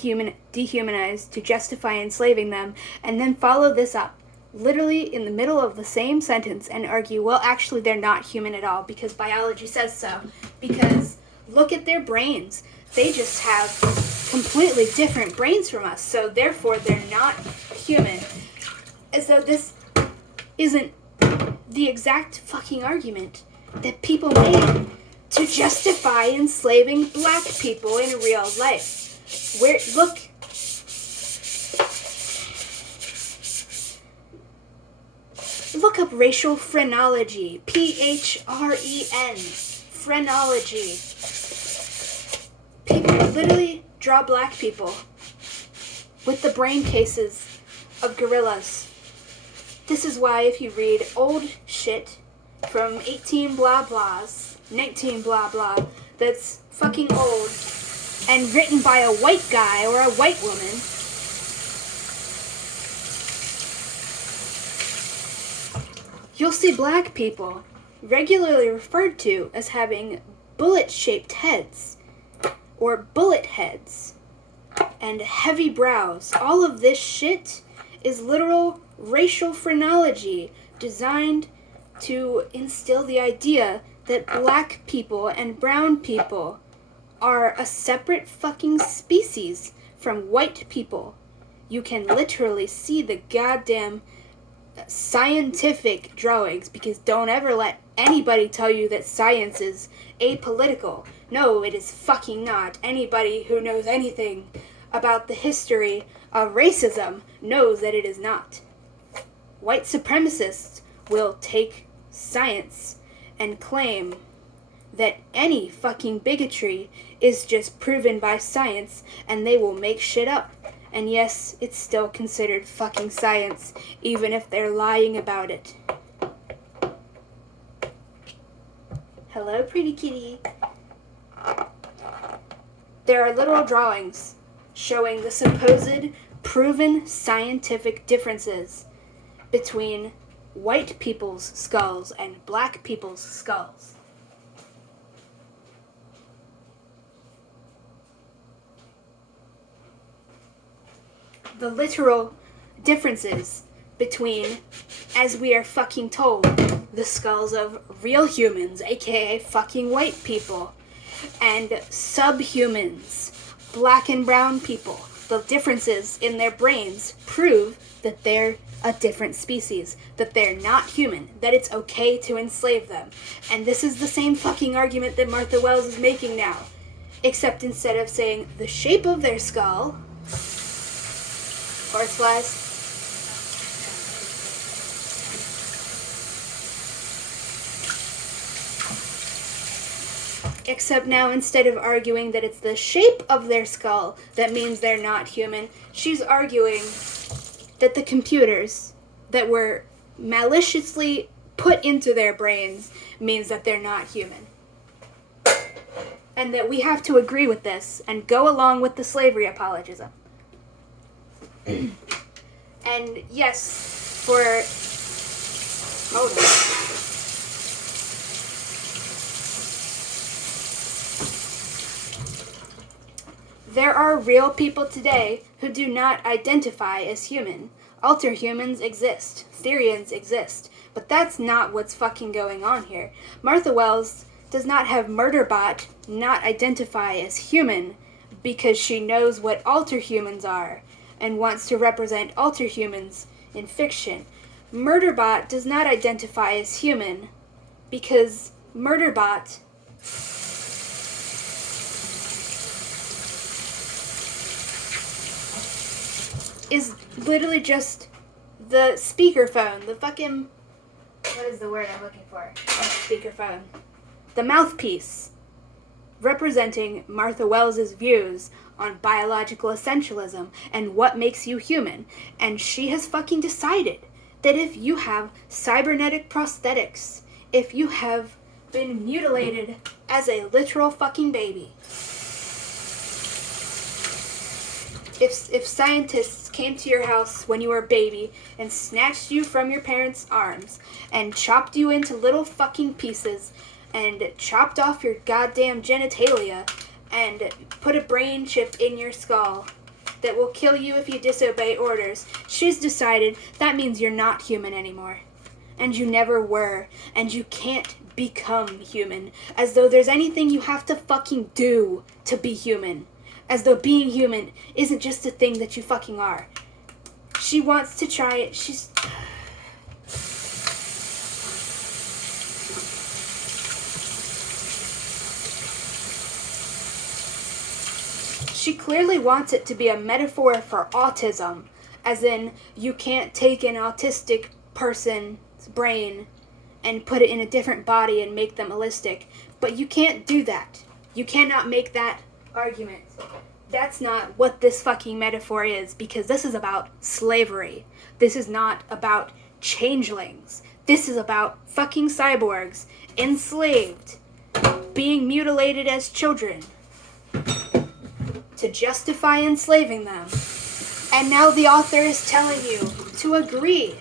dehumanized to justify enslaving them, and then follow this up literally in the middle of the same sentence and argue, well, actually, they're not human at all because biology says so. Because look at their brains. They just have completely different brains from us, so therefore they're not human. As though this isn't the exact fucking argument that people made to justify enslaving black people in real life. Look up racial phrenology. P-H-R-E-N. Phrenology. People literally draw black people with the brain cases of gorillas. This is why if you read old shit from 18 blah blahs, 19 blah blah, that's fucking old, and written by a white guy or a white woman, you'll see black people regularly referred to as having bullet-shaped heads, or bullet heads, and heavy brows. All of this shit is literal racial phrenology designed to instill the idea that black people and brown people are a separate fucking species from white people. You can literally see the goddamn scientific drawings, because don't ever let anybody tell you that science is apolitical. No, it is fucking not. Anybody who knows anything about the history of racism knows that it is not. White supremacists will take science and claim that any fucking bigotry is just proven by science, and they will make shit up. And yes, it's still considered fucking science, even if they're lying about it. Hello, pretty kitty. There are literal drawings showing the supposed proven scientific differences between white people's skulls and black people's skulls. The literal differences between, as we are fucking told, the skulls of real humans, aka fucking white people, and subhumans, black and brown people. The differences in their brains prove that they're a different species, that they're not human, that it's okay to enslave them. And this is the same fucking argument that Martha Wells is making now, except instead of saying the shape of their skull, horseflies, except now instead of arguing that it's the shape of their skull that means they're not human, she's arguing that the computers that were maliciously put into their brains means that they're not human. And that we have to agree with this and go along with the slavery apologism. And yes, hold on. There are real people today who do not identify as human. Alter humans exist. Therians exist. But that's not what's fucking going on here. Martha Wells does not have Murderbot not identify as human because she knows what alter humans are and wants to represent alter humans in fiction. Murderbot does not identify as human because Murderbot is literally just the speakerphone, the fucking, what is the word I'm looking for? Speakerphone. The mouthpiece representing Martha Wells's views on biological essentialism and what makes you human. And she has fucking decided that if you have cybernetic prosthetics, if you have been mutilated as a literal fucking baby, if scientists came to your house when you were a baby and snatched you from your parents' arms and chopped you into little fucking pieces and chopped off your goddamn genitalia and put a brain chip in your skull that will kill you if you disobey orders, she's decided that means you're not human anymore. And you never were. And you can't become human. As though there's anything you have to fucking do to be human. As though being human isn't just a thing that you fucking are. She wants to try it. She clearly wants it to be a metaphor for autism, as in you can't take an autistic person's brain and put it in a different body and make them holistic. But you can't do that. You cannot make that argument. That's not what this fucking metaphor is, because this is about slavery. This is not about changelings. This is about fucking cyborgs, enslaved, being mutilated as children, to justify enslaving them. And now the author is telling you to agree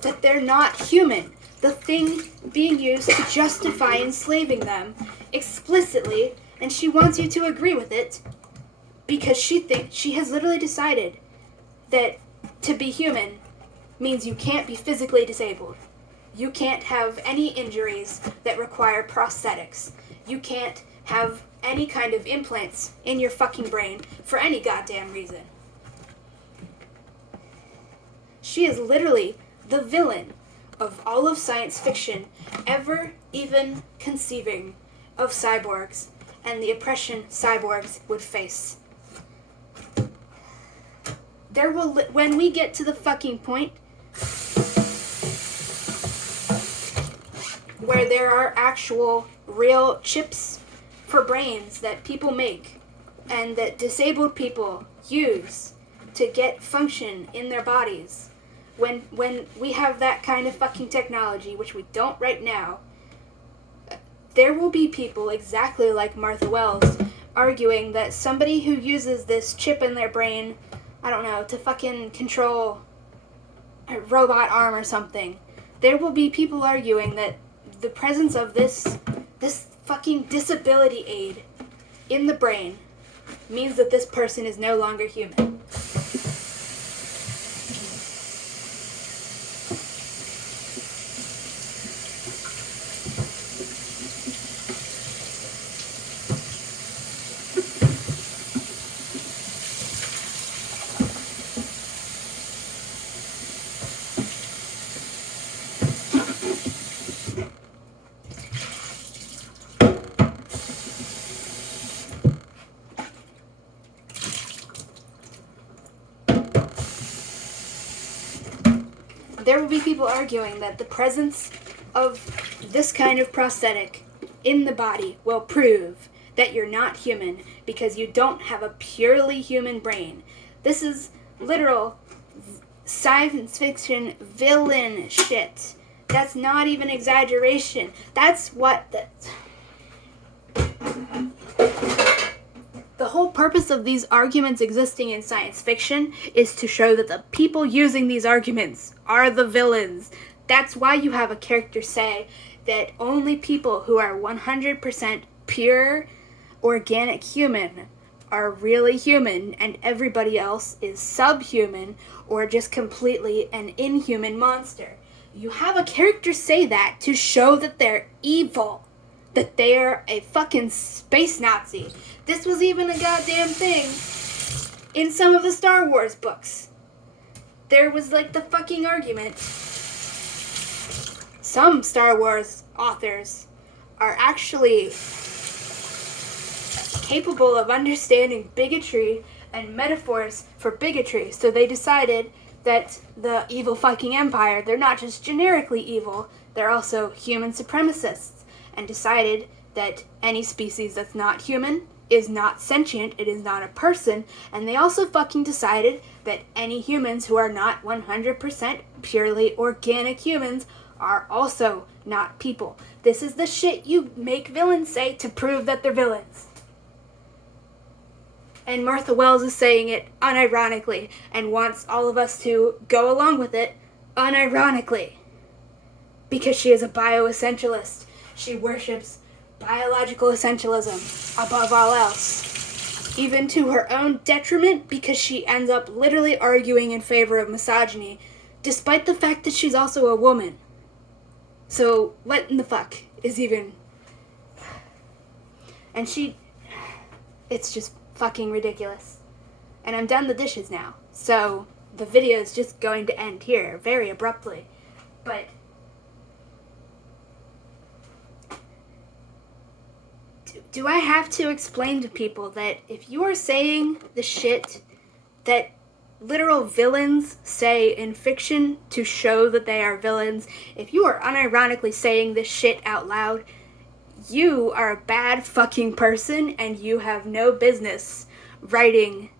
that they're not human. The thing being used to justify enslaving them explicitly, and she wants you to agree with it because she has literally decided that to be human means you can't be physically disabled. You can't have any injuries that require prosthetics. You can't have any kind of implants in your fucking brain for any goddamn reason. She is literally the villain of all of science fiction ever even conceiving of cyborgs and the oppression cyborgs would face. When we get to the fucking point where there are actual real chips for brains that people make and that disabled people use to get function in their bodies, when we have that kind of fucking technology, which we don't right now, there will be people exactly like Martha Wells arguing that somebody who uses this chip in their brain, I don't know, to fucking control a robot arm or something, there will be people arguing that the presence of this fucking disability aid in the brain means that this person is no longer human. There will be people arguing that the presence of this kind of prosthetic in the body will prove that you're not human because you don't have a purely human brain. This is literal science fiction villain shit. That's not even exaggeration. That's what the whole purpose of these arguments existing in science fiction is to show that the people using these arguments are the villains. That's why you have a character say that only people who are 100% pure, organic human are really human, and everybody else is subhuman or just completely an inhuman monster. You have a character say that to show that they're evil, that they're a fucking space Nazi. This was even a goddamn thing in some of the Star Wars books. There was like the fucking argument. Some Star Wars authors are actually capable of understanding bigotry and metaphors for bigotry, so they decided that the evil fucking empire, they're not just generically evil, they're also human supremacists, and decided that any species that's not human is not sentient, it is not a person, and they also fucking decided that any humans who are not 100% purely organic humans are also not people. This is the shit you make villains say to prove that they're villains. And Martha Wells is saying it unironically and wants all of us to go along with it unironically. Because she is a bioessentialist. She worships biological essentialism above all else. Even to her own detriment, because she ends up literally arguing in favor of misogyny, despite the fact that she's also a woman. So, what in the fuck is even... And it's just fucking ridiculous. And I'm done the dishes now, so the video is just going to end here very abruptly. But do I have to explain to people that if you are saying the shit that literal villains say in fiction to show that they are villains, if you are unironically saying this shit out loud, you are a bad fucking person and you have no business writing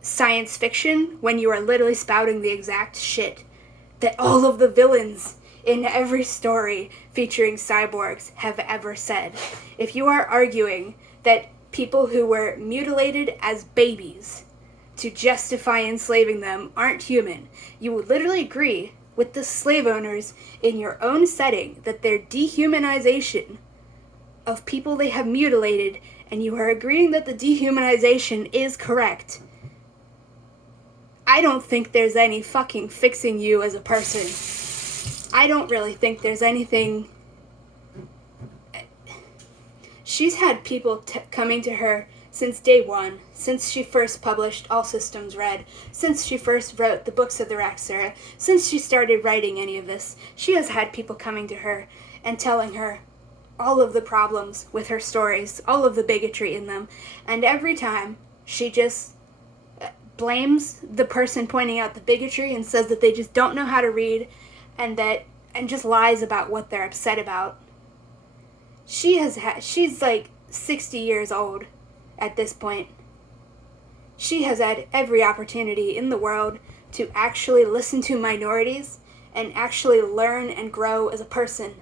science fiction when you are literally spouting the exact shit that all of the villains in every story featuring cyborgs have ever said. If you are arguing that people who were mutilated as babies to justify enslaving them aren't human, you would literally agree with the slave owners in your own setting that their dehumanization of people they have mutilated, and you are agreeing that the dehumanization is correct. I don't think there's any fucking fixing you as a person. I don't really think there's anything. She's had people coming to her since day one, since she first published All Systems Red, since she first wrote the books of the Raxura, since she started writing any of this. She has had people coming to her and telling her all of the problems with her stories, all of the bigotry in them, and every time she just blames the person pointing out the bigotry and says that they just don't know how to read and just lies about what they're upset about. She's like 60 years old at this point. She has had every opportunity in the world to actually listen to minorities and actually learn and grow as a person.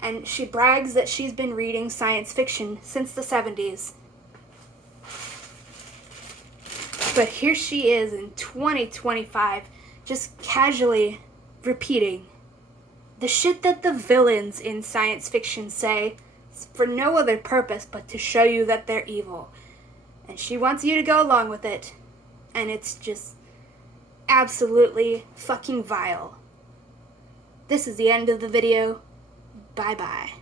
And she brags that she's been reading science fiction since the 70s. But here she is in 2025, just casually repeating the shit that the villains in science fiction say for no other purpose but to show you that they're evil. And she wants you to go along with it. And it's just absolutely fucking vile. This is the end of the video. Bye-bye.